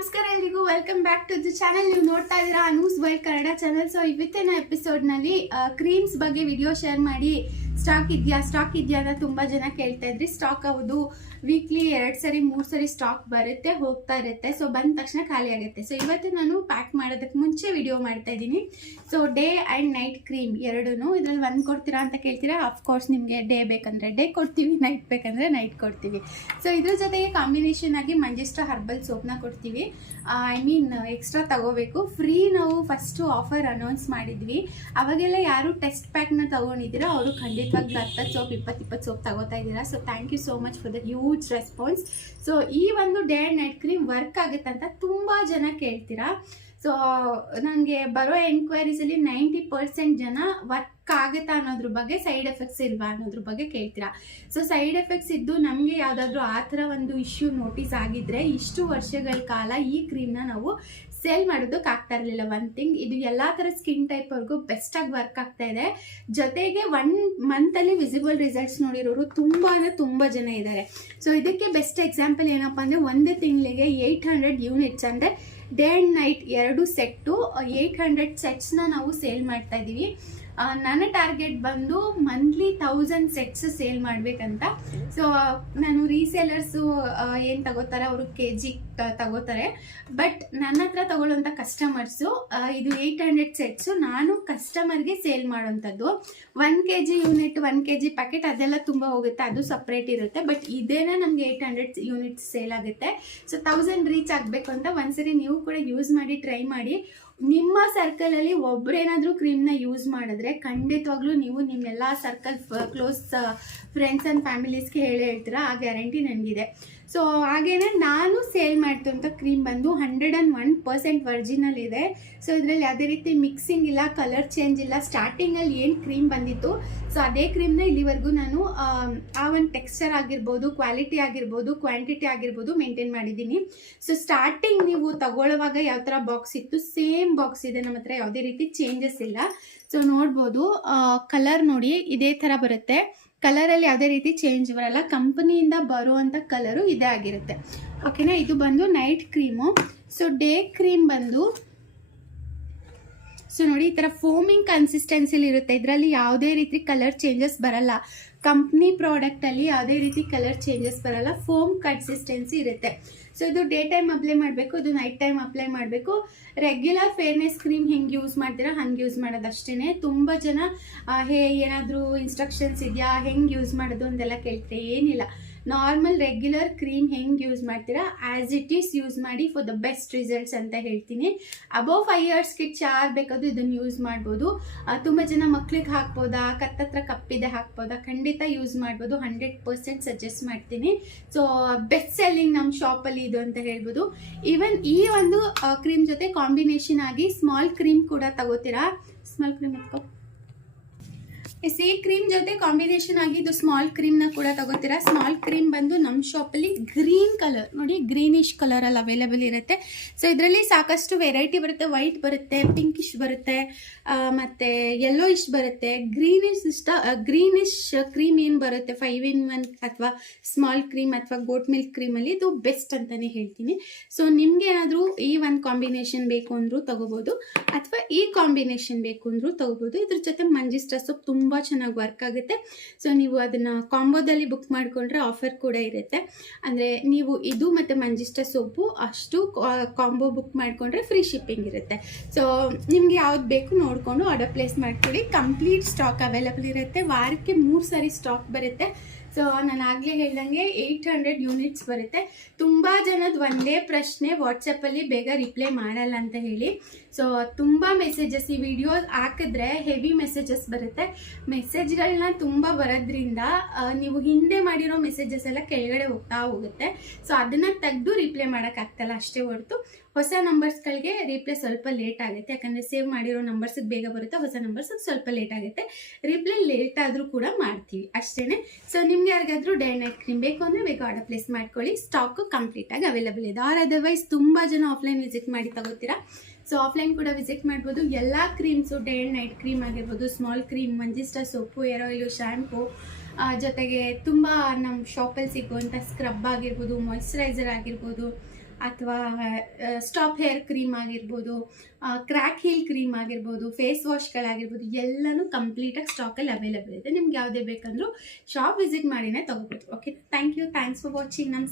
ನಮಸ್ಕಾರ ಎಲ್ರಿಗೂ, welcome back to the channel. ನೀವು ನೋಡ್ತಾ ಇದ್ದೀರಾ Anu's World Kannada channel. So ಇವತ್ತಿನ ಎಪಿಸೋಡ್ನಲ್ಲಿ ಕ್ರೀಮ್ಸ್ ಬಗ್ಗೆ ವಿಡಿಯೋ ಶೇರ್ ಮಾಡಿ ಸ್ಟಾಕ್ ಇದೆಯಾ ಅಂತ ತುಂಬ ಜನ ಕೇಳ್ತಾ ಇದ್ರಿ. ಸ್ಟಾಕ್ ಹೌದು, ವೀಕ್ಲಿ 2 ಸರಿ 3 ಸರಿ ಸ್ಟಾಕ್ ಬರುತ್ತೆ, ಹೋಗ್ತಾ ಇರುತ್ತೆ. ಸೊ ಬಂದ ತಕ್ಷಣ ಖಾಲಿ ಆಗುತ್ತೆ. ಸೊ ಇವತ್ತು ನಾನು ಪ್ಯಾಕ್ ಮಾಡೋದಕ್ಕೆ ಮುಂಚೆ ವಿಡಿಯೋ ಮಾಡ್ತಾ ಇದ್ದೀನಿ. So day and night cream ಎರಡೂ ಇದರಲ್ಲಿ ಒಂದು ಕೊಡ್ತೀರಾ ಅಂತ ಕೇಳ್ತೀರಾ. ಅಫ್ಕೋರ್ಸ್ ನಿಮಗೆ ಡೇ ಬೇಕಂದರೆ ಡೇ ಕೊಡ್ತೀವಿ, ನೈಟ್ ಬೇಕಂದರೆ ನೈಟ್ ಕೊಡ್ತೀವಿ. ಸೊ ಇದ್ರ ಜೊತೆಗೆ ಕಾಂಬಿನೇಷನ್ ಆಗಿ ಮಂಜಿಸ್ಟ್ರಾ ಹರ್ಬಲ್ ಸೋಪ್ನ ಕೊಡ್ತೀವಿ. ಎಕ್ಸ್ಟ್ರಾ ತಗೋಬೇಕು. ಫ್ರೀ ನಾವು ಫಸ್ಟು ಆಫರ್ ಅನೌನ್ಸ್ ಮಾಡಿದ್ವಿ. ಅವಾಗೆಲ್ಲ ಯಾರು ಟೆಸ್ಟ್ ಪ್ಯಾಕ್ನ ತಗೊಂಡಿದ್ದೀರಾ ಅವರು ಖಂಡಿತವಾಗ್ಲೂ 10 ಸೋಪ್ 20 ಸೋಪ್ ತಗೋತಾ ಇದ್ದೀರಾ. So thank you so much for the huge response. So ಈ ಒಂದು day and night cream work ಆಗುತ್ತೆ ಅಂತ ತುಂಬ ಜನ ಕೇಳ್ತೀರಾ. ಸೊ ನನಗೆ ಬರೋ ಎನ್ಕ್ವೈರೀಸಲ್ಲಿ 90% ಜನ ವರ್ಕ್ ಆಗುತ್ತಾ ಅನ್ನೋದ್ರ ಬಗ್ಗೆ, ಸೈಡ್ ಎಫೆಕ್ಟ್ಸ್ ಇಲ್ವಾ ಅನ್ನೋದ್ರ ಬಗ್ಗೆ ಕೇಳ್ತೀರಾ. ಸೊ ಸೈಡ್ ಎಫೆಕ್ಟ್ಸ್ ಇದ್ದು ನಮಗೆ ಯಾವುದಾದ್ರೂ ಆ ಥರ ಒಂದು ಇಶ್ಯೂ ನೋಟಿಸ್ ಆಗಿದ್ರೆ ಇಷ್ಟು ವರ್ಷಗಳ ಕಾಲ ಈ ಕ್ರೀಮ್ನ ನಾವು ಸೇಲ್ ಮಾಡೋದಕ್ಕೆ ಆಗ್ತಾ ಇರಲಿಲ್ಲ. ಒನ್ ಥಿಂಗ್, ಇದು ಎಲ್ಲ ಥರ ಸ್ಕಿನ್ ಟೈಪ್ವರೆಗೂ ಬೆಸ್ಟಾಗಿ ವರ್ಕ್ ಆಗ್ತಾ ಇದೆ. ಜೊತೆಗೆ 1 ಮಂತಲ್ಲಿ ವಿಸಿಬಲ್ ರಿಸಲ್ಟ್ಸ್ ನೋಡಿರೋರು ತುಂಬ ಜನ ಇದ್ದಾರೆ. ಸೊ ಇದಕ್ಕೆ ಬೆಸ್ಟ್ ಎಕ್ಸಾಂಪಲ್ ಏನಪ್ಪ ಅಂದರೆ, 1 ತಿಂಗಳಿಗೆ 800 ಯೂನಿಟ್ಸ್ ಅಂದರೆ ಡೇ ಆ್ಯಂಡ್ ನೈಟ್ 2 ಸೆಟ್ಟು 800 ಸೆಟ್ಸ್ನ ನಾವು ಸೇಲ್ ಮಾಡ್ತಾ ಇದ್ದೀವಿ. ನನ್ನ ಟಾರ್ಗೆಟ್ ಬಂದು ಮಂತ್ಲಿ 1000 ಸೆಟ್ಸ್ ಸೇಲ್ ಮಾಡಬೇಕಂತ. ಸೊ ನಾನು ರೀಸೇಲರ್ಸು ಏನು ತಗೋತಾರೆ ಅವರು kg ತಗೋತಾರೆ. ಬಟ್ ನನ್ನ ಹತ್ರ ತಗೊಳ್ಳೋಂಥ ಕಸ್ಟಮರ್ಸು ಇದು 800 ಸೆಟ್ಸು ನಾನು ಕಸ್ಟಮರ್ಗೆ ಸೇಲ್ ಮಾಡೋಂಥದ್ದು. 1 kg ಯೂನಿಟ್ 1 kg ಪ್ಯಾಕೆಟ್ ಅದೆಲ್ಲ ತುಂಬ ಹೋಗುತ್ತೆ, ಅದು ಸಪ್ರೇಟ್ ಇರುತ್ತೆ. ಬಟ್ ಇದೇನ ನಮಗೆ 800 ಯೂನಿಟ್ಸ್ ಸೇಲ್ ಆಗುತ್ತೆ. ಸೊ 1000 ರೀಚ್ ಆಗಬೇಕು ಅಂತ ಒಂದ್ಸರಿ ನೀವು ಕೂಡ ಯೂಸ್ ಮಾಡಿ, ಟ್ರೈ ಮಾಡಿ. ನಿಮ್ಮ ಸರ್ಕಲಲ್ಲಿ ಒಬ್ಬರೇನಾದರೂ ಕ್ರೀಮ್ನ ಯೂಸ್ ಮಾಡಿದ್ರೆ ಖಂಡಿತವಾಗ್ಲೂ ನೀವು ನಿಮ್ಮೆಲ್ಲ ಸರ್ಕಲ್ ಕ್ಲೋಸ್ ಫ್ರೆಂಡ್ಸ್ ಆ್ಯಂಡ್ ಫ್ಯಾಮಿಲೀಸ್ಗೆ ಹೇಳ್ತೀರಾ, ಆ ಗ್ಯಾರಂಟಿ ನನಗಿದೆ. ಸೊ ಹಾಗೇನೆ ನಾನು ಸೇಲ್ ಮಾಡ್ತಂಥ ಕ್ರೀಮ್ ಬಂದು 101% ಒರಿಜಿನಲ್ ಇದೆ. ಸೊ ಇದರಲ್ಲಿ ಯಾವುದೇ ರೀತಿ ಮಿಕ್ಸಿಂಗ್ ಇಲ್ಲ, ಕಲರ್ ಚೇಂಜ್ ಇಲ್ಲ. ಸ್ಟಾರ್ಟಿಂಗಲ್ಲಿ ಏನು ಕ್ರೀಮ್ ಬಂದಿತ್ತು ಸೊ ಅದೇ ಕ್ರೀಮ್ನ ಇಲ್ಲಿವರೆಗೂ ನಾನು ಆ ಒಂದು ಟೆಕ್ಸ್ಚರ್ ಆಗಿರ್ಬೋದು, ಕ್ವಾಲಿಟಿ ಆಗಿರ್ಬೋದು, ಕ್ವಾಂಟಿಟಿ ಆಗಿರ್ಬೋದು ಮೇಂಟೈನ್ ಮಾಡಿದ್ದೀನಿ. ಸೊ ಸ್ಟಾರ್ಟಿಂಗ್ ನೀವು ತಗೊಳ್ಳುವಾಗ ಯಾವ ಥರ ಬಾಕ್ಸ್ ಇತ್ತು ಸೇಮ್ ಬಾಕ್ಸ್ ಇದೆ ನಮ್ಮ ಹತ್ರ, ಯಾವುದೇ ರೀತಿ ಚೇಂಜಸ್ ಇಲ್ಲ. ಸೊ ನೋಡ್ಬೋದು, ಕಲರ್ ನೋಡಿ ಇದೇ ಥರ ಬರುತ್ತೆ. ಕಲರಲ್ಲಿ ಯಾವುದೇ ರೀತಿ ಚೇಂಜ್ ಬರಲ್ಲ, ಕಂಪನಿಯಿಂದ ಬರುವಂಥ ಕಲರು ಇದೇ ಆಗಿರುತ್ತೆ. ಓಕೆನಾ, ಇದು ಬಂದು night cream. So day cream ಬಂದು ಸೊ ನೋಡಿ ಈ ಥರ ಫೋಮಿಂಗ್ ಕನ್ಸಿಸ್ಟೆನ್ಸಿಲಿ ಇರುತ್ತೆ. ಇದರಲ್ಲಿ ಯಾವುದೇ ರೀತಿ ಕಲರ್ ಚೇಂಜಸ್ ಬರಲ್ಲ. ಕಂಪ್ನಿ ಪ್ರಾಡಕ್ಟಲ್ಲಿ ಯಾವುದೇ ರೀತಿ ಕಲರ್ ಚೇಂಜಸ್ ಬರಲ್ಲ, ಫೋಮ್ ಕನ್ಸಿಸ್ಟೆನ್ಸಿ ಇರುತ್ತೆ. ಸೊ ಇದು ಡೇ ಟೈಮ್ ಅಪ್ಲೈ ಮಾಡಬೇಕು, ಇದು ನೈಟ್ ಟೈಮ್ ಅಪ್ಲೈ ಮಾಡಬೇಕು. ರೆಗ್ಯುಲರ್ ಫೇರ್ನೆಸ್ ಕ್ರೀಮ್ ಹೆಂಗೆ ಯೂಸ್ ಮಾಡ್ತೀರಾ ಹಂಗೆ ಯೂಸ್ ಮಾಡೋದು ಅಷ್ಟೇ. ತುಂಬ ಜನ ಏನಾದರೂ ಇನ್ಸ್ಟ್ರಕ್ಷನ್ಸ್ ಇದೆಯಾ, ಹೆಂಗೆ ಯೂಸ್ ಮಾಡೋದು ಅಂತೆಲ್ಲ ಕೇಳ್ತಾರೆ. ಏನಿಲ್ಲ, ನಾರ್ಮಲ್ ರೆಗ್ಯುಲರ್ ಕ್ರೀಮ್ ಹೆಂಗೆ ಯೂಸ್ ಮಾಡ್ತೀರಾ ಆ್ಯಸ್ ಇಟ್ ಈಸ್ ಯೂಸ್ ಮಾಡಿ ಫಾರ್ ದ ಬೆಸ್ಟ್ ರಿಸಲ್ಟ್ಸ್ ಅಂತ ಹೇಳ್ತೀನಿ. ಅಬೌವ್ 5 ಇಯರ್ಸ್ ಕಿಡ್ಸ್ ಯಾರು ಬೇಕಾದರೂ ಇದನ್ನು ಯೂಸ್ ಮಾಡ್ಬೋದು. ತುಂಬ ಜನ ಮಕ್ಳಿಗೆ ಹಾಕ್ಬೋದಾ, ಕತ್ತತ್ರ ಕಪ್ಪಿದೆ ಹಾಕ್ಬೋದಾ, ಖಂಡಿತ ಯೂಸ್ ಮಾಡ್ಬೋದು. 100% ಸಜೆಸ್ಟ್ ಮಾಡ್ತೀನಿ. ಸೊ ಬೆಸ್ಟ್ ಸೆಲ್ಲಿಂಗ್ ನಮ್ಮ ಶಾಪಲ್ಲಿ ಇದು ಅಂತ ಹೇಳ್ಬೋದು. ಈವನ್ ಈ ಒಂದು ಕ್ರೀಮ್ ಜೊತೆ ಕಾಂಬಿನೇಷನ್ ಆಗಿ ಸ್ಮಾಲ್ ಕ್ರೀಮ್ ಕೂಡ ತಗೋತೀರಾ. Small cream ಎತ್ಕೋ. ಈ ಕ್ರೀಮ್ ಜೊತೆ ಕಾಂಬಿನೇಷನ್ ಆಗಿ ಇದು ಸ್ಮಾಲ್ ಕ್ರೀಮ್ನ ಕೂಡ ತಗೋತೀರಾ. ಸ್ಮಾಲ್ ಕ್ರೀಮ್ ಬಂದು ನಮ್ಮ ಶಾಪಲ್ಲಿ ಗ್ರೀನ್ ಕಲರ್ ನೋಡಿ, ಗ್ರೀನಿಶ್ ಕಲರಲ್ಲಿ ಅವೈಲೇಬಲ್ ಇರುತ್ತೆ. ಸೊ ಇದರಲ್ಲಿ ಸಾಕಷ್ಟು ವೆರೈಟಿ ಬರುತ್ತೆ. ವೈಟ್ ಬರುತ್ತೆ, ಪಿಂಕಿಶ್ ಬರುತ್ತೆ, ಮತ್ತು ಯೆಲ್ಲೋಯಿಶ್ ಬರುತ್ತೆ. ಗ್ರೀನಿಶ್ ಕ್ರೀಮ್ ಏನು ಬರುತ್ತೆ 5-in-1 ಅಥವಾ ಸ್ಮಾಲ್ ಕ್ರೀಮ್ ಅಥವಾ ಗೋಟ್ ಮಿಲ್ಕ್ ಕ್ರೀಮಲ್ಲಿ ಇದು ಬೆಸ್ಟ್ ಅಂತಲೇ ಹೇಳ್ತೀನಿ. ಸೊ ನಿಮ್ಗೆ ಏನಾದರೂ ಈ ಒಂದು ಕಾಂಬಿನೇಷನ್ ಬೇಕು ಅಂದರೂ ತಗೋಬೋದು, ಅಥವಾ ಈ ಕಾಂಬಿನೇಷನ್ ಬೇಕು ಅಂದರೂ ತಗೋಬೋದು. ಇದ್ರ ಜೊತೆ ಮಂಜಿಸ್ಟ್ರಾ ಸೋಪ್ ತುಂಬ ಚೆನ್ನಾಗಿ ವರ್ಕ್ ಆಗುತ್ತೆ. ಸೊ ನೀವು ಅದನ್ನು ಕಾಂಬೋದಲ್ಲಿ ಬುಕ್ ಮಾಡಿಕೊಂಡ್ರೆ ಆಫರ್ ಕೂಡ ಇರುತ್ತೆ. ಅಂದರೆ ನೀವು ಇದು ಮತ್ತು ಮಂಜಿಸ್ಟ್ರಾ ಸೋಪು ಅಷ್ಟು ಕಾಂಬೋ ಬುಕ್ ಮಾಡಿಕೊಂಡ್ರೆ ಫ್ರೀ ಶಿಪ್ಪಿಂಗ್ ಇರುತ್ತೆ. ಸೊ ನಿಮಗೆ ಯಾವ್ದು ಬೇಕು ನೋಡಿಕೊಂಡು ಆರ್ಡರ್ ಪ್ಲೇಸ್ ಮಾಡ್ಕೊಳ್ಳಿ. ಕಂಪ್ಲೀಟ್ ಸ್ಟಾಕ್ ಅವೈಲೇಬಲ್ ಇರುತ್ತೆ. ವಾರಕ್ಕೆ 3 ಸಾರಿ ಸ್ಟಾಕ್ ಬರುತ್ತೆ. ಸೊ ನಾನು ಆಗಲೇ ಹೇಳ್ದಂಗೆ 800 ಯೂನಿಟ್ಸ್ ಬರುತ್ತೆ. ತುಂಬ ಜನದ ಒಂದೇ ಪ್ರಶ್ನೆ, ವಾಟ್ಸಪ್ಪಲ್ಲಿ ಬೇಗ ರಿಪ್ಲೈ ಮಾಡಲ್ಲ ಅಂತ ಹೇಳಿ. ಸೊ ತುಂಬ ಮೆಸೇಜಸ್, ಈ ವಿಡಿಯೋ ಹಾಕಿದ್ರೆ ಹೆವಿ ಮೆಸೇಜಸ್ ಬರುತ್ತೆ. ಮೆಸೇಜ್ಗಳನ್ನ ತುಂಬ ಬರೋದ್ರಿಂದ ನೀವು ಹಿಂದೆ ಮಾಡಿರೋ ಮೆಸೇಜಸ್ ಎಲ್ಲ ಕೆಳಗಡೆ ಹೋಗುತ್ತೆ. ಸೊ ಅದನ್ನು ತೆಗೆದು ರಿಪ್ಲೈ ಮಾಡೋಕ್ಕಾಗ್ತಲ್ಲ ಅಷ್ಟೇ ಹೊರತು ಹೊಸ ನಂಬರ್ಸ್ಗಳಿಗೆ ರಿಪ್ಲೈ ಸ್ವಲ್ಪ ಲೇಟ್ ಆಗುತ್ತೆ. ಯಾಕಂದರೆ ಸೇವ್ ಮಾಡಿರೋ ನಂಬರ್ಸಿಗೆ ಬೇಗ ಬರುತ್ತೆ, ಹೊಸ ನಂಬರ್ಸಿಗೆ ಸ್ವಲ್ಪ ಲೇಟ್ ಆಗುತ್ತೆ. ರಿಪ್ಲೈ ಲೇಟ್ ಆದರೂ ಕೂಡ ಮಾಡ್ತೀವಿ ಅಷ್ಟೇ. ಸೊ ನಿಮ್ಗೆ ಯಾರಿಗಾದರೂ ಡೇ ನೈಟ್ ಕ್ರೀಮ್ ಬೇಕು ಅಂದರೆ ಬೇಗ ಆರ್ಡರ್ ಪ್ಲೇಸ್ ಮಾಡ್ಕೊಳ್ಳಿ. ಸ್ಟಾಕು ಕಂಪ್ಲೀಟಾಗಿ ಅವೈಲೇಬಲ್ ಇದೆ. ಆರ್ ಅದರ್ವೈಸ್ ತುಂಬ ಜನ ಆಫ್ಲೈನ್ ವಿಸಿಟ್ ಮಾಡಿ ತಗೋತೀರಾ. ಸೊ ಆಫ್ಲೈನ್ ಕೂಡ ವಿಸಿಟ್ ಮಾಡ್ಬೋದು. ಎಲ್ಲ creams day and night cream ಆಗಿರ್ಬೋದು, small cream, Manjistha soap, hair oil, shampoo, ಜೊತೆಗೆ ತುಂಬ ನಮ್ಮ ಶಾಪಲ್ಲಿ ಸಿಗುವಂಥ ಸ್ಕ್ರಬ್ ಆಗಿರ್ಬೋದು, ಮಾಯ್ಶ್ಚರೈಸರ್ ಆಗಿರ್ಬೋದು, ಅಥವಾ ಸ್ಟಾಪ್ ಹೇರ್ ಕ್ರೀಮ್ ಆಗಿರ್ಬೋದು, ಕ್ರ್ಯಾಕ್ ಹೀಲ್ ಕ್ರೀಮ್ ಆಗಿರ್ಬೋದು, ಫೇಸ್ ವಾಶ್ಗಳಾಗಿರ್ಬೋದು, ಎಲ್ಲನೂ ಕಂಪ್ಲೀಟಾಗಿ ಸ್ಟಾಕಲ್ಲಿ ಅವೈಲೇಬಲ್ ಇದೆ. ನಿಮ್ಗೆ ಯಾವುದೇ ಬೇಕಂದ್ರೂ ಶಾಪ್ ವಿಸಿಟ್ ಮಾಡಿನೇ ತೊಗೋಬೋದು. Okay, thank you, thanks for watching. ನಮಸ್ಕಾರ.